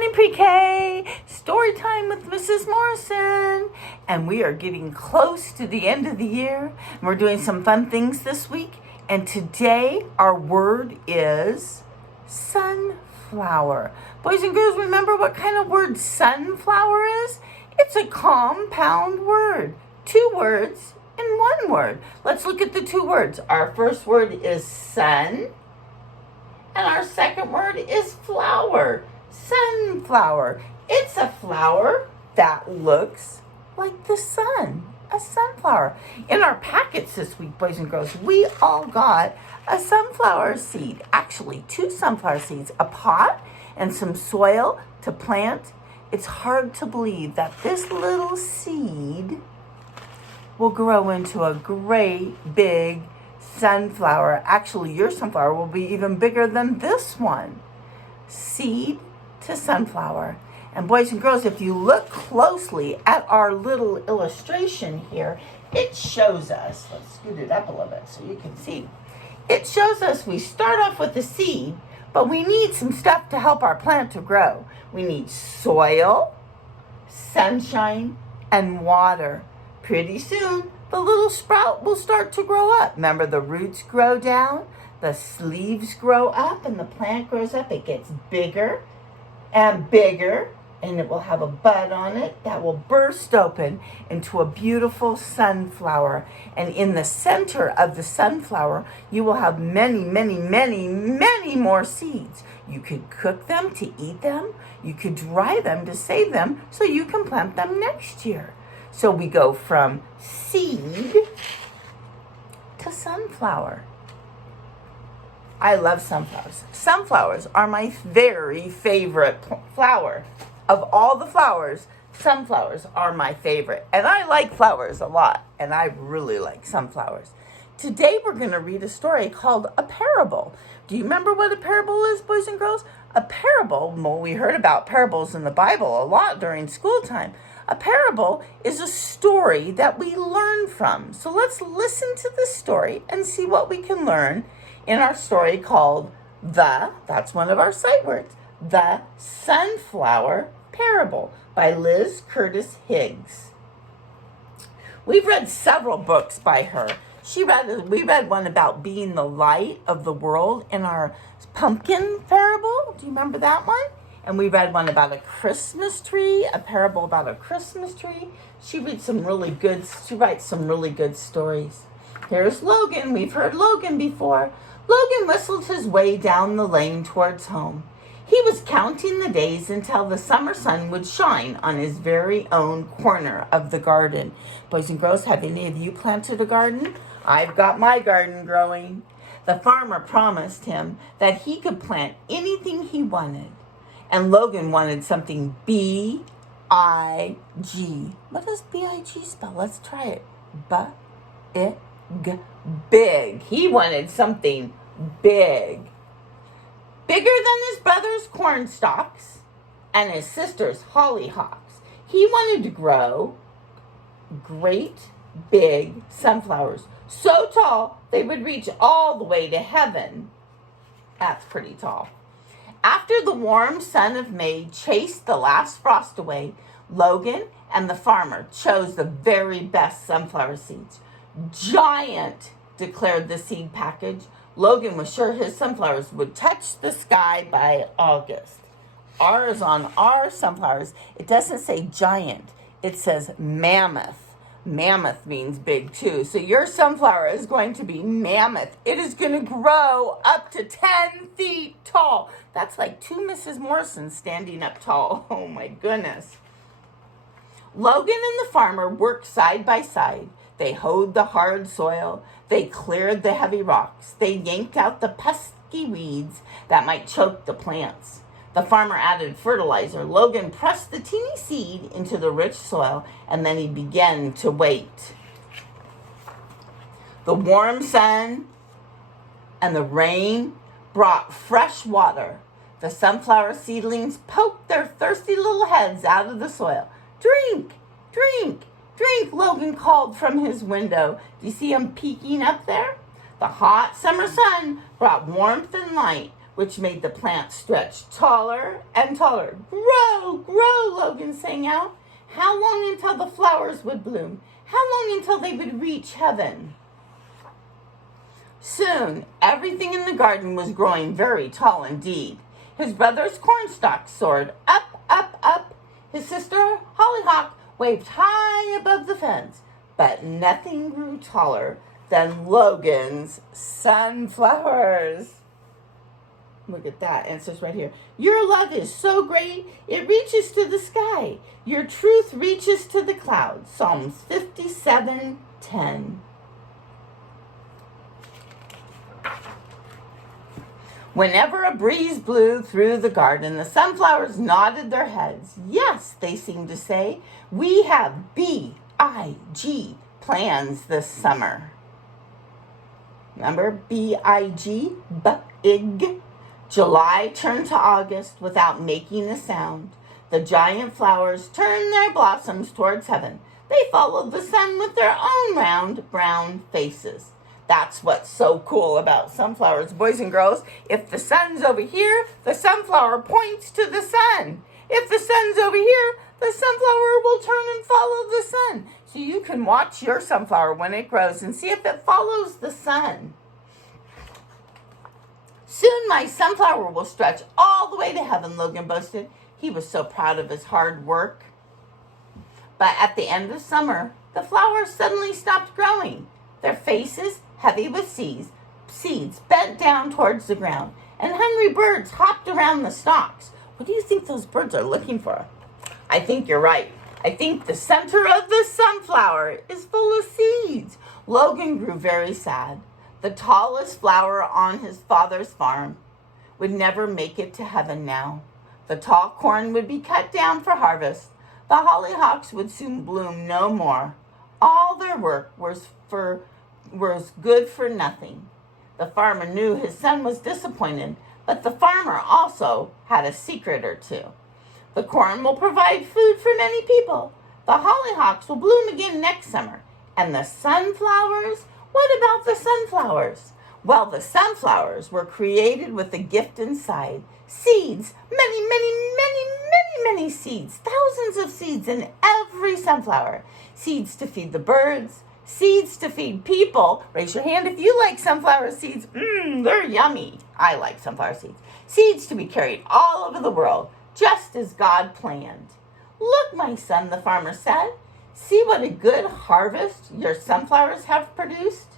morning, PreK. Story time with Mrs. Morrison. And we are getting close to the end of the year. And we're doing some fun things this week. And today, our word is sunflower. Boys and girls, remember what kind of word sunflower is? It's a compound word. 2 words in 1 word. Let's look at the 2 words. Our first word is sun. And our second word is flower. Sunflower. It's a flower that looks like the sun. A sunflower. In our packets this week, boys and girls, we all got a sunflower seed. Actually, 2 sunflower seeds. A pot and some soil to plant. It's hard to believe that this little seed will grow into a great big sunflower. Actually, your sunflower will be even bigger than this one. Seed to sunflower. And boys and girls, if you look closely at our little illustration here, it shows us, let's scoot it up a little bit so you can see. It shows us we start off with the seed, but we need some stuff to help our plant to grow. We need soil, sunshine, and water. Pretty soon, the little sprout will start to grow up. Remember, the roots grow down, the leaves grow up, and the plant grows up. It gets bigger and bigger, and it will have a bud on it that will burst open into a beautiful sunflower. And in the center of the sunflower, you will have many, many, many, many more seeds. You could cook them to eat them. You could dry them to save them so you can plant them next year. So we go from seed to sunflower. I love sunflowers. Sunflowers are my very favorite flower. Of all the flowers, sunflowers are my favorite. And I like flowers a lot, and I really like sunflowers. Today we're going to read a story called A Parable. Do you remember what a parable is, boys and girls? A parable, well, we heard about parables in the Bible a lot during school time. A parable is a story that we learn from. So let's listen to the story and see what we can learn in our story called that's one of our sight words, The Sunflower Parable by Liz Curtis Higgs. We've read several books by her. We read one about being the light of the world in our pumpkin parable. Do you remember that one? And we read one about a Christmas tree, a parable about a Christmas tree. She writes some really good stories. Here's Logan. We've heard Logan before. Logan whistled his way down the lane towards home. He was counting the days until the summer sun would shine on his very own corner of the garden. Boys and girls, have any of you planted a garden? I've got my garden growing. The farmer promised him that he could plant anything he wanted. And Logan wanted something B-I-G. What does B-I-G spell? Let's try it. B-I-G. Big. He wanted something big. Bigger than his brother's corn stalks and his sister's hollyhocks. He wanted to grow great big sunflowers. So tall, they would reach all the way to heaven. That's pretty tall. After the warm sun of May chased the last frost away, Logan and the farmer chose the very best sunflower seeds. Giant, declared the seed package. Logan was sure his sunflowers would touch the sky by August. Ours on our sunflowers, it doesn't say giant. It says mammoth. Mammoth means big too. So your sunflower is going to be mammoth. It is going to grow up to 10 feet tall. That's like 2 Mrs. Morrison standing up tall. Oh my goodness. Logan and the farmer worked side by side. They hoed the hard soil. They cleared the heavy rocks. They yanked out the pesky weeds that might choke the plants. The farmer added fertilizer. Logan pressed the teeny seed into the rich soil, and then he began to wait. The warm sun and the rain brought fresh water. The sunflower seedlings poked their thirsty little heads out of the soil. Drink, drink, drink, Logan called from his window. Do you see him peeking up there? The hot summer sun brought warmth and light. which made the plant stretch taller and taller. Grow, grow, Logan sang out. How long until the flowers would bloom? How long until they would reach heaven? Soon, everything in the garden was growing very tall indeed. His brother's cornstalk soared up, up, up. His sister, hollyhock, waved high above the fence. But nothing grew taller than Logan's sunflowers. Look at that. And it says right here, your love is so great, it reaches to the sky. Your truth reaches to the clouds. Psalms 57:10. Whenever a breeze blew through the garden, the sunflowers nodded their heads. Yes, they seemed to say, we have B-I-G plans this summer. Remember B-I-G? B-I-G. July turned to August without making a sound. The giant flowers turned their blossoms towards heaven. They followed the sun with their own round brown faces. That's what's so cool about sunflowers, boys and girls. If the sun's over here, the sunflower points to the sun. If the sun's over here, the sunflower will turn and follow the sun. So you can watch your sunflower when it grows and see if it follows the sun. Soon my sunflower will stretch all the way to heaven, Logan boasted. He was so proud of his hard work. But at the end of summer, the flowers suddenly stopped growing. Their faces, heavy with seeds bent down towards the ground, and hungry birds hopped around the stalks. What do you think those birds are looking for? I think you're right. I think the center of the sunflower is full of seeds. Logan grew very sad. The tallest flower on his father's farm would never make it to heaven now. The tall corn would be cut down for harvest. The hollyhocks would soon bloom no more. All their work was good for nothing. The farmer knew his son was disappointed, but the farmer also had a secret or two. The corn will provide food for many people. The hollyhocks will bloom again next summer. And the sunflowers? What about the sunflowers? Well, the sunflowers were created with a gift inside. Seeds, many seeds, thousands of seeds in every sunflower. Seeds to feed the birds, seeds to feed people. Raise your hand if you like sunflower seeds. They're yummy. I like sunflower seeds. Seeds to be carried all over the world, just as God planned. Look, my son, the farmer said. See what a good harvest your sunflowers have produced.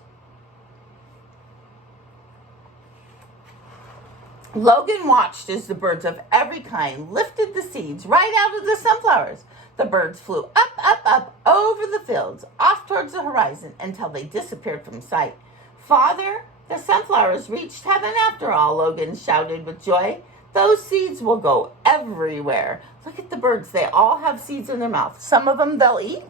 Logan watched as the birds of every kind lifted the seeds right out of the sunflowers. The birds flew up over the fields, off towards the horizon, until they disappeared from sight. Father, the sunflowers reached heaven after all, Logan shouted with joy. Those seeds will go everywhere. Look at the birds. They all have seeds in their mouth. Some of them they'll eat.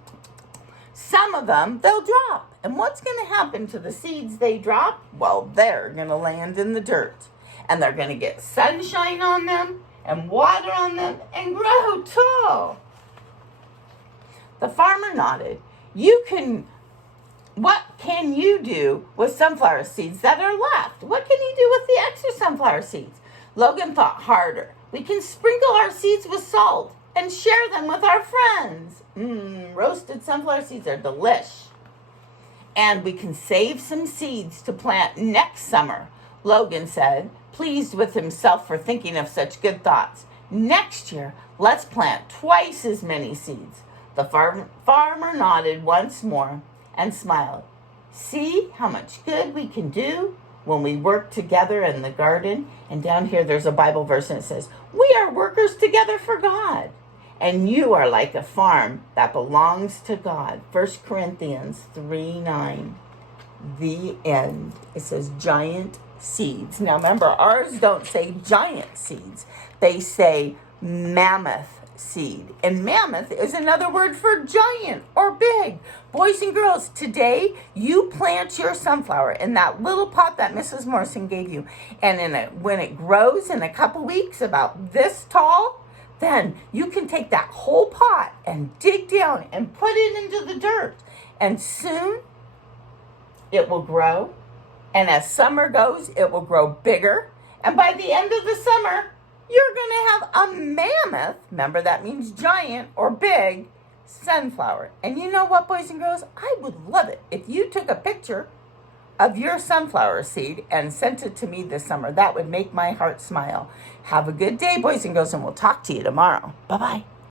Some of them they'll drop. And what's going to happen to the seeds they drop? Well, they're going to land in the dirt. And they're going to get sunshine on them and water on them and grow tall. The farmer nodded. What can you do with sunflower seeds that are left? What can you do with the extra sunflower seeds? Logan thought harder. We can sprinkle our seeds with salt and share them with our friends. Roasted sunflower seeds are delish. And we can save some seeds to plant next summer, Logan said, pleased with himself for thinking of such good thoughts. Next year, let's plant twice as many seeds. The farmer nodded once more and smiled. See how much good we can do when we work together in the garden. And down here there's a Bible verse and it says, we are workers together for God. And you are like a farm that belongs to God. 1 Corinthians 3:9. The end. It says giant seeds. Now remember, ours don't say giant seeds. They say mammoth seed. And mammoth is another word for giant or big. Boys and girls, today you plant your sunflower in that little pot that Mrs. Morrison gave you. And when it grows in a couple weeks, about this tall, then you can take that whole pot and dig down and put it into the dirt. And soon it will grow. And as summer goes, it will grow bigger. And by the end of the summer, you're going to have a mammoth, remember that means giant or big, sunflower. And you know what, boys and girls? I would love it if you took a picture of your sunflower seed and sent it to me this summer. That would make my heart smile. Have a good day, boys and girls, and we'll talk to you tomorrow. Bye-bye.